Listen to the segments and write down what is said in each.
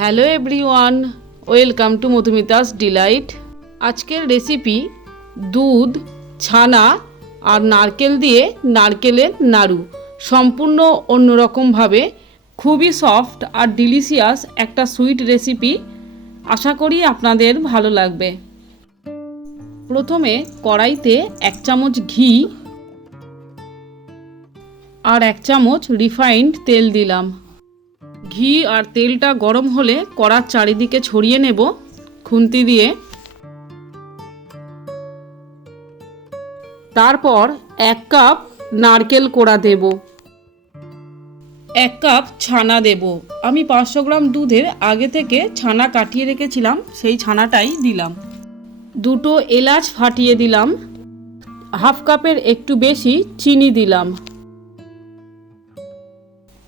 Hello everyone, welcome to Madhumita's delight. আজকের recipe দুধ, ছানা আর নারকেল দিয়ে নারকেলের নাড়ু। সম্পূর্ণ অন্যরকমভাবে খুবই সফট আর ডিলিশিয়াস একটা সুইট রেসিপি। আশা করি আপনাদের ভালো লাগবে। প্রথমে কড়াইতে 1 চামচ ঘি আর 1 চামচ রিফাইন্ড তেল দিলাম। ঘি আর তেলটা গরম হলে কড়ার চারিদিকে ছড়িয়ে নেব খুন্তি দিয়ে। তারপর 1 কাপ নারকেল কোড়া দেব, 1 কাপ ছানা দেব। আমি 500 গ্রাম দুধের আগে থেকে ছানা কাটিয়ে রেখেছিলাম, সেই ছানাটাই দিলাম। 2 এলাচ ফাটিয়ে দিলাম। 1/2 কাপের একটু বেশি চিনি দিলাম।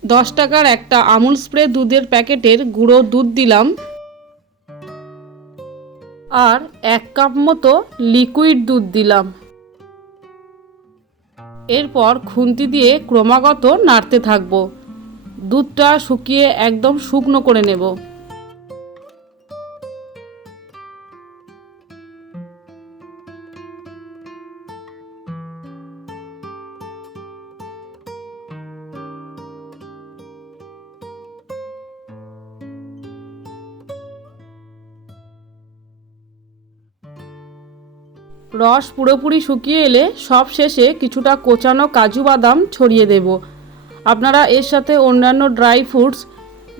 10 টাকার একটা আমুল স্প্রে দুধের প্যাকেটের গুঁড়ো দুধ দিলাম। আর 1 কাপ মতো লিকুইড দুধ দিলাম। এরপর খুন্তি দিয়ে ক্রমাগত নাড়তে থাকবো। দুধটা শুকিয়ে একদম শুকনো করে নেব। রস পুরোপুরি শুকিয়ে এলে সব শেষে কিছুটা কোচানো কাজু বাদাম ছড়িয়ে দেব। আপনারা এর সাথে অন্যান্য ড্রাই ফ্রুটস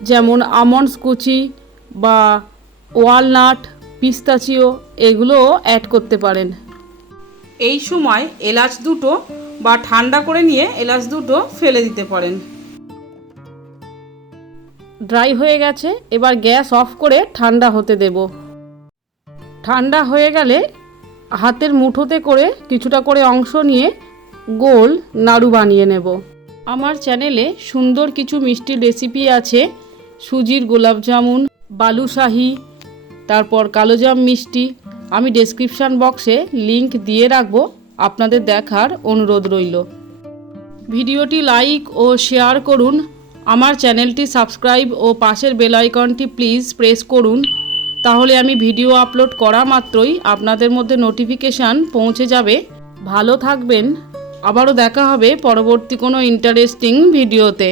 যেমন আমন্ডস কুচি বা ওয়ালনাট, পিস্তাচিও এগুলোও অ্যাড করতে পারেন। এই সময় এলাচ দুটো বা ঠান্ডা করে নিয়ে এলাচ দুটো ফেলে দিতে পারেন। ড্রাই হয়ে গেছে, এবার গ্যাস অফ করে ঠান্ডা হতে দেব। ঠান্ডা হয়ে গেলে হাতের মুঠোতে করে কিছুটা করে অংশ নিয়ে গোল নাড়ু বানিয়ে নেব। আমার চ্যানেলে সুন্দর কিছু মিষ্টির রেসিপি আছে। সুজির গোলাপ জামুন, বালুশাহি, তারপর কালোজাম মিষ্টি। আমি ডেসক্রিপশান বক্সে লিংক দিয়ে রাখবো, আপনাদের দেখার অনুরোধ রইল। ভিডিওটি লাইক ও শেয়ার করুন। আমার চ্যানেলটি সাবস্ক্রাইব ও পাশের বেল আইকনটি প্লিজ প্রেস করুন, তাহলে আমি ভিডিও আপলোড করা মাত্রই আপনাদের মধ্যে নোটিফিকেশান পৌঁছে যাবে। ভালো থাকবেন, আবারও দেখা হবে পরবর্তী কোনো ইন্টারেস্টিং ভিডিওতে।